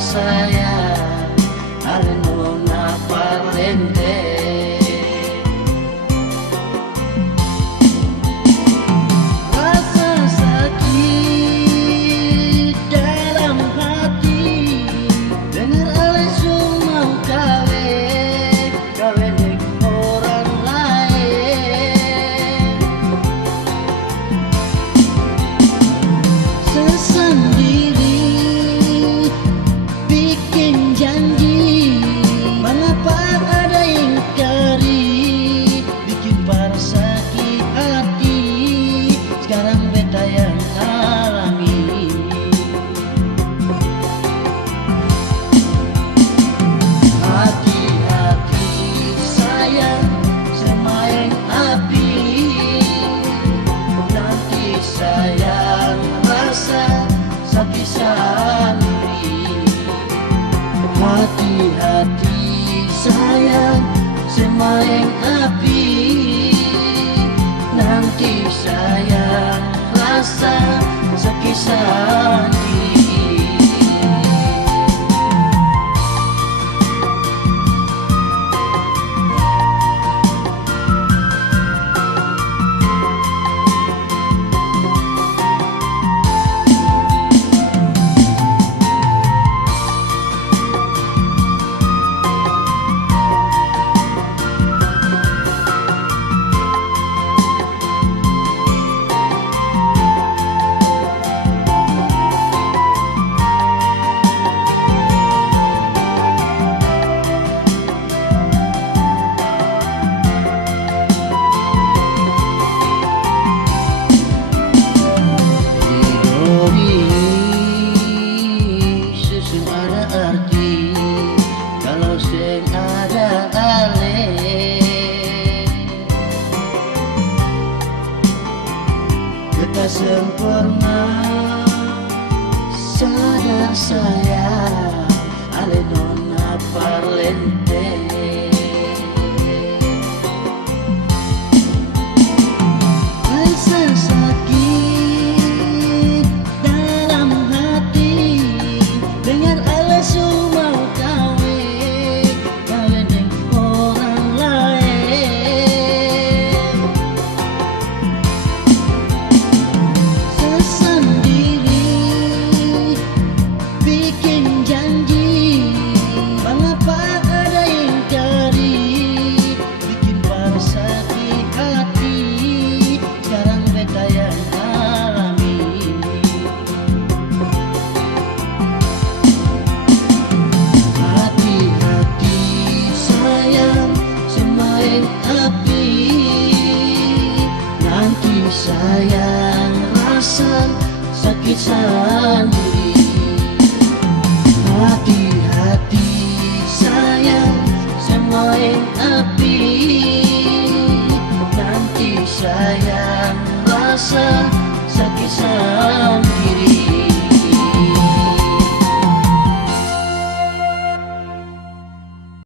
sayang alena parlente. Rasa sakit dalam hati dengar ale semua kawe dek orang lain. Sesendiri bikin janji, mengapa ada ingkari, bikin para sakit hati. Sekarang beta yang alami. Hati-hati sayang semain api, nanti sayang rasa sakit sendiri. Hati-hati sayang semain api, nanti sayang rasa sakit sendiri. Sempurna sadar sayang ale nona parlente. Rasa sakit dalam hati dengar ale semua kawe dek orang lain. Sendiri bikin janji, mengapa ada ingkari, bikin para sakit hati. Sekarang beta yang alami. Hati-hati sayang semain api, nanti sayang rasa sakit sendiri. Hati-hati sayang semain api, nanti sayang rasa sakit sendiri.